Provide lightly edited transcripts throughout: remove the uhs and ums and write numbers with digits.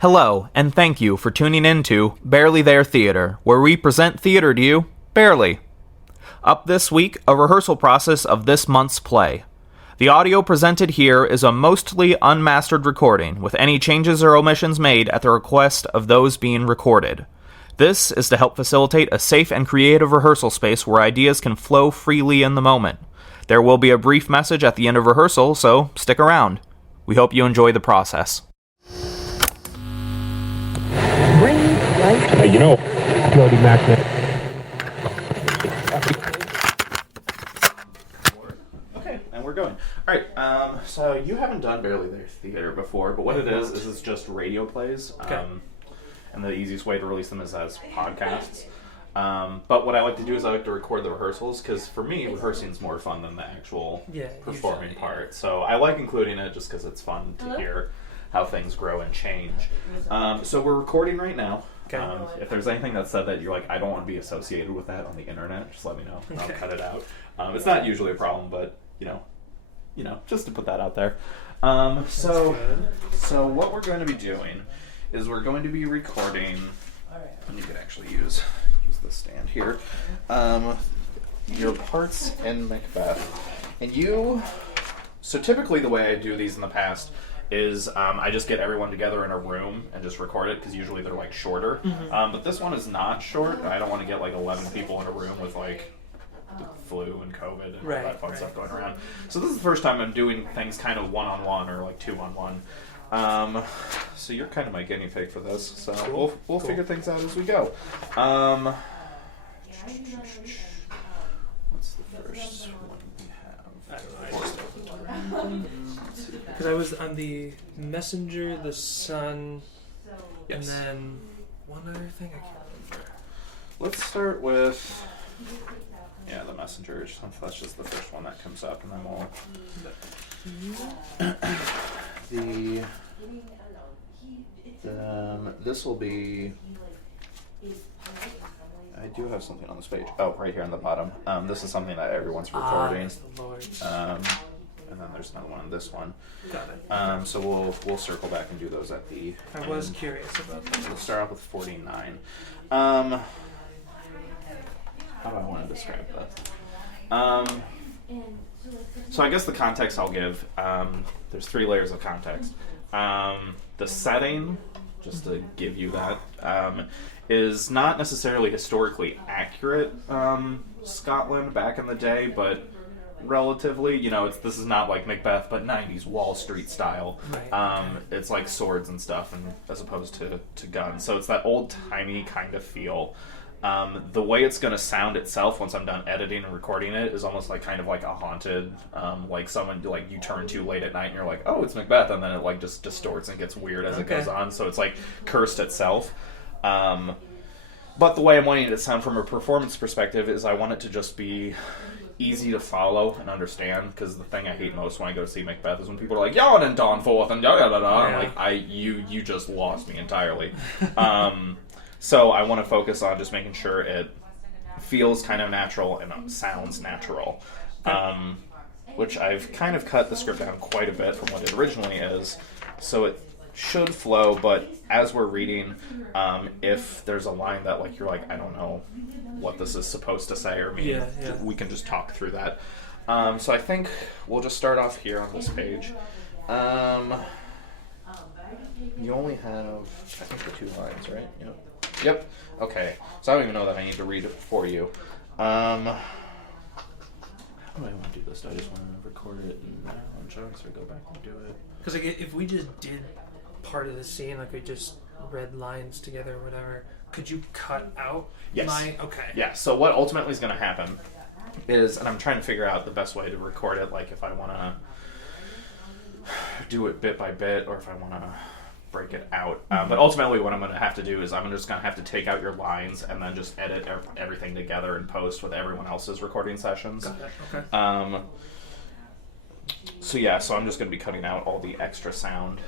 Hello, and thank you for tuning in to Barely There Theater, where we present theater to you, barely. Up this week, a rehearsal process of this month's play. The audio presented here is a mostly unmastered recording, with any changes or omissions made at the request of those being recorded. This is to help facilitate a safe and creative rehearsal space where ideas can flow freely in the moment. There will be a brief message at the end of rehearsal, so stick around. We hope you enjoy the process. Jody Macbeth. Okay, and we're going. Alright, so you haven't done Barely There Theater before, but what it is it's just radio plays. Okay. And the easiest way to release them is as podcasts. But what I like to do is I like to record the rehearsals, because for me, rehearsing is more fun than the actual performing part. So I like including it just because it's fun to hear how things grow and change. So we're recording right now. Okay. If there's anything that's said that you're like, I don't want to be associated with that on the internet, just let me know. And I'll cut it out. It's not usually a problem, but you know, just to put that out there. So what we're going to be doing is we're going to be recording. And you can actually use the stand here. Your parts in Macbeth, and you. So typically, the way I do these in the past is I just get everyone together in a room and just record it, because usually they're like shorter. But this one is not short. I don't want to get like 11 people in a room with like the flu and COVID and all that fun stuff going around. So this is the first time I'm doing things kind of one-on-one or like two-on-one. So you're kind of my guinea pig for this. So we'll figure things out as we go. What's the first one we have? Because I was on the Messenger, the Sun, Yes. and then one other thing I can't remember. Let's start with the Messenger. That's just the first one that comes up, and then we'll this will be. I do have something on this page. Oh, right here on the bottom. This is something that everyone's recording. Yes, the Lord. And then there's another one on this one. Got it. So we'll circle back and do those at the I end. was curious about that. We'll start off with 49. How do I want to describe that? So I guess the context I'll give, there's 3 layers of context. The setting, just to give you that, is not necessarily historically accurate Scotland back in the day, but relatively, this is not like Macbeth, but 90s Wall Street style. Right. It's like swords and stuff, and as opposed to guns. So it's that old-timey kind of feel. The way it's going to sound itself once I'm done editing and recording it is almost like kind of like a haunted, like someone like you turn to late at night and you're like, oh, it's Macbeth, and then it like just distorts and gets weird as it goes on. So it's like cursed itself. But the way I'm wanting it to sound from a performance perspective is I want it to just be easy to follow and understand, because the thing I hate most when I go to see Macbeth is when people are like, "Yawn and dawn forth and da da da da." I'm like, you just lost me entirely. So I want to focus on just making sure it feels kind of natural and sounds natural, which I've kind of cut the script down quite a bit from what it originally is, so it should flow. But as we're reading, if there's a line that like you're like, I don't know what this is supposed to say or mean, we can just talk through that. So I think we'll just start off here on this page. You only have, I think, the 2 lines, right? Yep. Okay. So I don't even know that I need to read it for you. How do I want to do this? Do I just want to record it in chunks or go back and do it? Because like, if we just did part of the scene, like we just read lines together or whatever, could you cut out Okay. Yeah, so what ultimately is going to happen is, and I'm trying to figure out the best way to record it, like if I want to do it bit by bit or if I want to break it out. But ultimately what I'm going to have to do is I'm just going to have to take out your lines and then just edit everything together and post with everyone else's recording sessions. Got it. Okay. So I'm just going to be cutting out all the extra sound.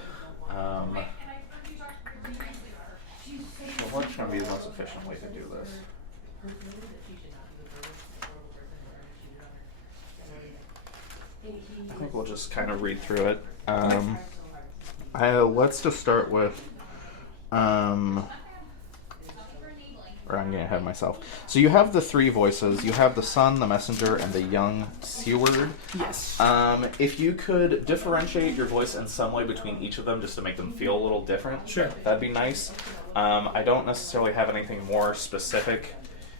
What's going to be the most efficient way to do this? I think we'll just kind of read through it. Let's just start with or I'm getting ahead of myself. So you have the three voices. You have the son, the messenger, and the young Siward. Yes. If you could differentiate your voice in some way between each of them just to make them feel a little different, Sure. that'd be nice. I don't necessarily have anything more specific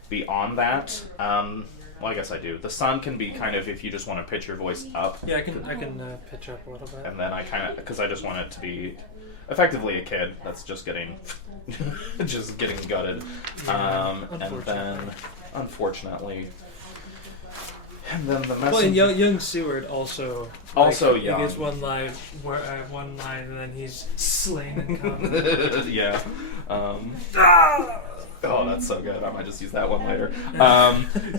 beyond that. Well, I guess I do. The son can be kind of if you just want to pitch your voice up. Yeah, I can pitch up a little bit. And then I kind of, because I just want it to be effectively a kid that's just getting gutted. Yeah, And then, unfortunately, and then the messenger. Well, and young Siward also. Also He young. gets one line, and then he's slain and come. Yeah. Oh, that's so good. I might just use that one later.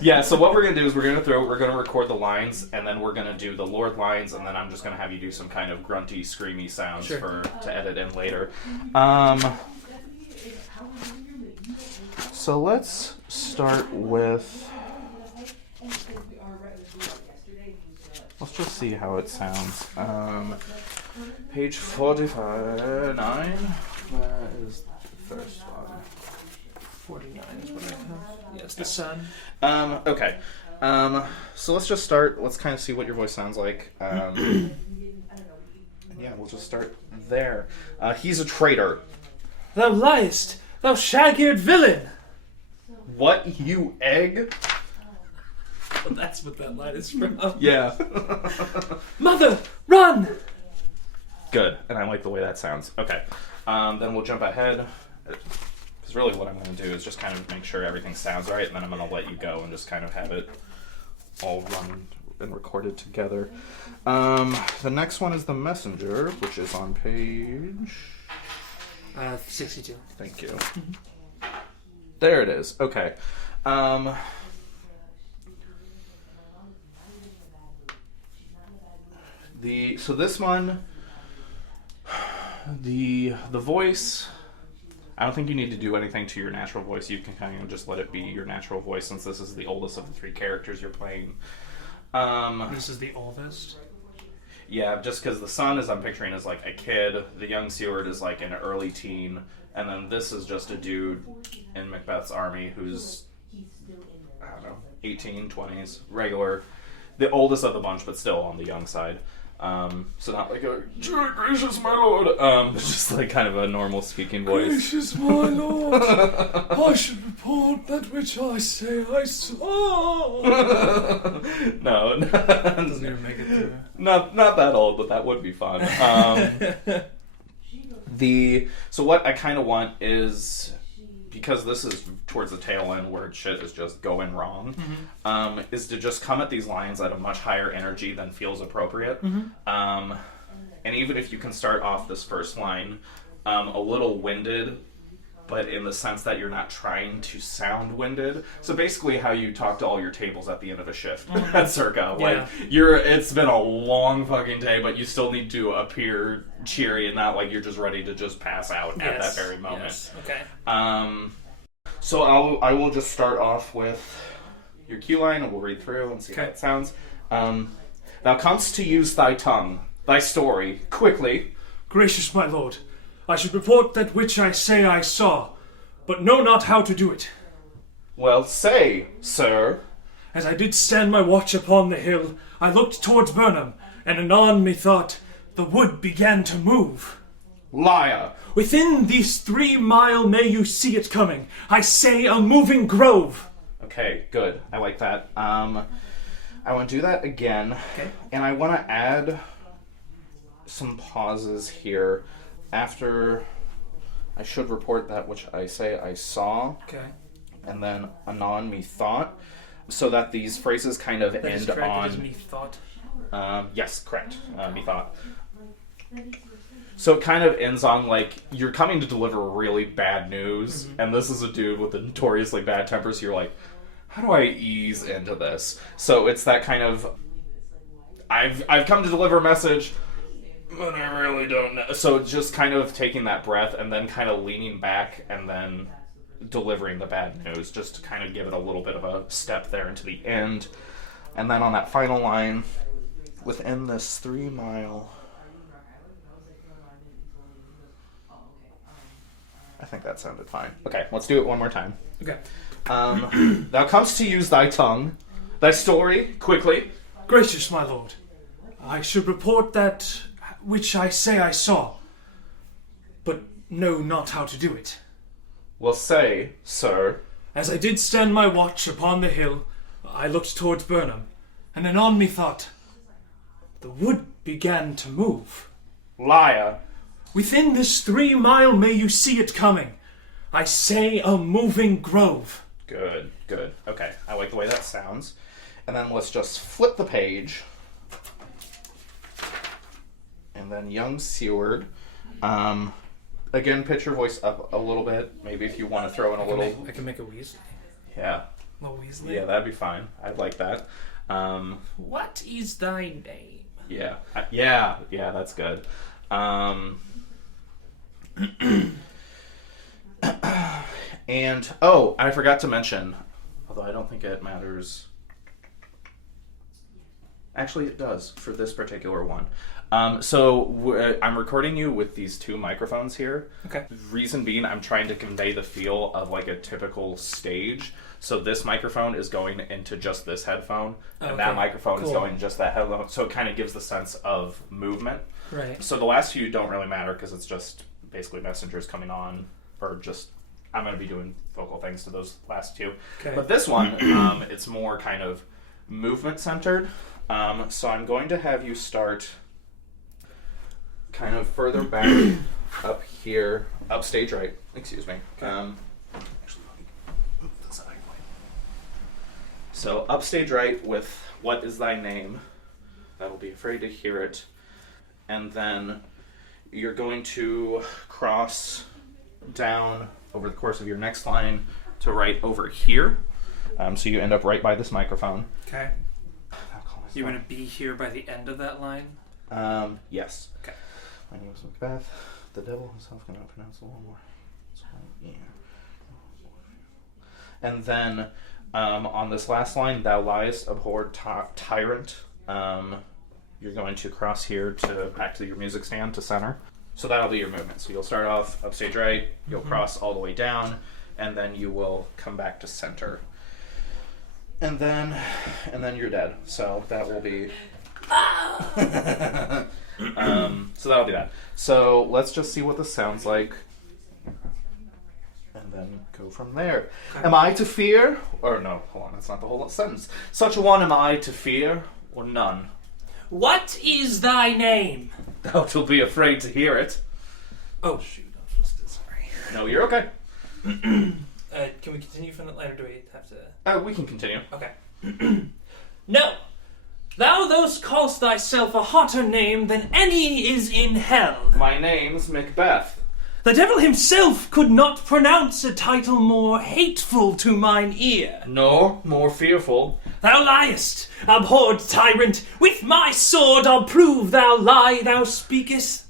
Yeah, so what we're going to do is we're going to record the lines, and then we're going to do the Lord lines, and then I'm just going to have you do some kind of grunty, screamy sounds Sure. to edit in later. So let's start with... Let's just see how it sounds. Page 49. Where is the first one? 49 is what I have. Yes, the sun. Okay. So let's just start. Let's kind of see what your voice sounds like. Yeah, we'll just start there. He's a traitor. Thou liest, thou shag-eared villain! What, you egg? Well, that's what that line is from. Yeah. Mother, run! Good, and I like the way that sounds. Okay. Then we'll jump ahead. Because really what I'm going to do is just kind of make sure everything sounds right, and then I'm going to let you go and just kind of have it all run and recorded together. The next one is the messenger, which is on page... 62. Thank you. There it is. Okay. So this one, the voice, I don't think you need to do anything to your natural voice. You can kind of just let it be your natural voice since this is the oldest of the three characters you're playing. This is the oldest? Yeah, just because the son is I'm picturing as like a kid, the young Siward is like an early teen, and then this is just a dude in Macbeth's army who's, I don't know, 18, 20s, regular, the oldest of the bunch, but still on the young side. So not like a, gracious my lord, it's just like kind of a normal speaking voice. Gracious my lord, I should report that which I say I saw. No, Doesn't even make it through. Not that old, but that would be fun. So what I kind of want is, because this is towards the tail end where shit is just going wrong, is to just come at these lines at a much higher energy than feels appropriate. And even if you can start off this first line a little winded, but in the sense that you're not trying to sound winded. So basically how you talk to all your tables at the end of a shift at Circa. Like, it's been a long fucking day, but you still need to appear cheery and not like you're just ready to just pass out at that very moment. Yes. Okay. So I will just start off with your cue line, and we'll read through and see how it sounds. Thou comest to use thy tongue, thy story, quickly. Gracious my lord, I should report that which I say I saw, but know not how to do it. Well, say, sir. As I did stand my watch upon the hill, I looked towards Burnham, and anon methought the wood began to move. Liar. Within these 3 mile may you see it coming. I say a moving grove. Okay, good. I like that. I want to do that again. Okay. And I want to add some pauses here after I should report that which I say I saw. Okay. And then anon methought, so that these phrases kind of That end is correct. on... It is methought. Yes, correct. Methought. So it kind of ends on, like, you're coming to deliver really bad news, and this is a dude with a notoriously bad temper, so you're like, how do I ease into this? So it's that kind of, I've come to deliver a message, but I really don't know. So just kind of taking that breath and then kind of leaning back and then delivering the bad news, just to kind of give it a little bit of a step there into the end. And then on that final line, within this 3 mile... I think that sounded fine. Okay, let's do it one more time. Okay. Thou comest to use thy tongue, thy story, quickly. Gracious my lord, I should report that which I say I saw, but know not how to do it. Will say, sir. As I did stand my watch upon the hill, I looked towards Burnham, and anon methought the wood began to move. Liar. Within this 3 mile may you see it coming. I say a moving grove. Good. Okay, I like the way that sounds. And then let's just flip the page. And then young Siward. Again, pitch your voice up a little bit. Maybe if you want to throw in a little... I can make a Weasley. Yeah. A little Weasley? Yeah, that'd be fine. I'd like that. What is thy name? Yeah. Yeah, that's good. And, I forgot to mention, although I don't think it matters. Actually, it does for this particular one. I'm recording you with these 2 microphones here. Okay. Reason being, I'm trying to convey the feel of like a typical stage. So this microphone is going into just this headphone, and that microphone is going just that headphone. So it kind of gives the sense of movement. Right. So the last few don't really matter because it's just basically messengers coming on, or just I'm going to be doing vocal things to those last 2. Okay. But this one, it's more kind of movement centered. So I'm going to have you start kind of further back up here, up stage right. Excuse me. Actually, let me move this out of your way. So up stage right with "What is thy name?" That'll be afraid to hear it, and then you're going to cross down over the course of your next line to right over here. So you end up right by this microphone. Okay. You want to be here by the end of that line? Yes. Okay. My name is Macbeth. The devil himself cannot pronounce a little more. And then on this last line, thou liest, abhorred tyrant. You're going to cross here to back to your music stand to center. So that'll be your movement. So you'll start off up stage right, you'll cross all the way down, and then you will come back to center. And then you're dead. So that will be... so that'll be that. So let's just see what this sounds like. And then go from there. Am I to fear? Or no, hold on, that's not the whole sentence. Such a one am I to fear, or none? What is thy name? Thou shalt be afraid to hear it. Oh, shoot. I'm supposed to... Sorry. No, you're okay. Can we continue from that line, or do we have to... We can continue. Okay. No! Thou those callst thyself a hotter name than any is in hell. My name's Macbeth. The devil himself could not pronounce a title more hateful to mine ear. Nor more fearful. Thou liest, abhorred tyrant. With my sword I'll prove thou lie thou speakest.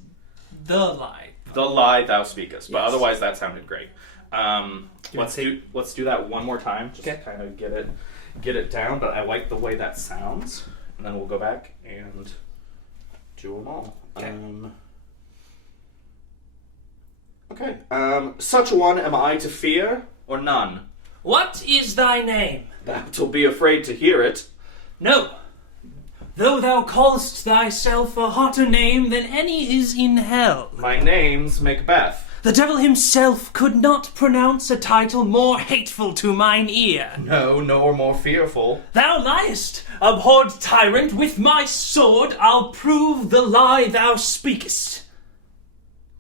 The lie. The lie thou speakest. But Yes. Otherwise that sounded great. Let's to do that one more time. Just Okay. to kind of get it down. But I like the way that sounds. And then we'll go back and do them all. Okay. Okay. Such a one am I to fear, or none? What is thy name? Thou shalt be afraid to hear it. No. Though thou callest thyself a hotter name than any is in hell. My name's Macbeth. The devil himself could not pronounce a title more hateful to mine ear. No, nor more fearful. Thou liest, abhorred tyrant. With my sword I'll prove the lie thou speakest.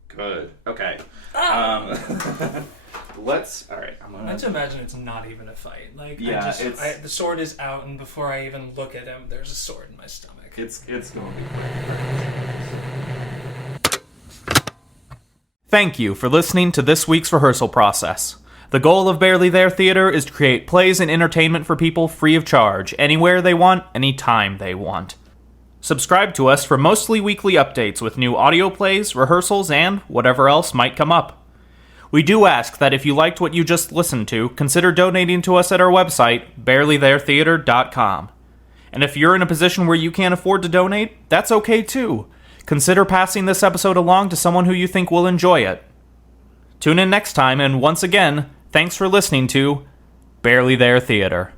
Good. Okay. Let's. All right. I'm I gonna. have to imagine it's not even a fight. Like, Yeah, the sword is out, and before I even look at him, there's a sword in my stomach. It's going to be great. Thank you for listening to this week's rehearsal process. The goal of Barely There Theater is to create plays and entertainment for people free of charge, anywhere they want, anytime they want. Subscribe to us for mostly weekly updates with new audio plays, rehearsals, and whatever else might come up. We do ask that if you liked what you just listened to, consider donating to us at our website, barelytheretheater.com. And if you're in a position where you can't afford to donate, that's okay too. Consider passing this episode along to someone who you think will enjoy it. Tune in next time, and once again, thanks for listening to Barely There Theater.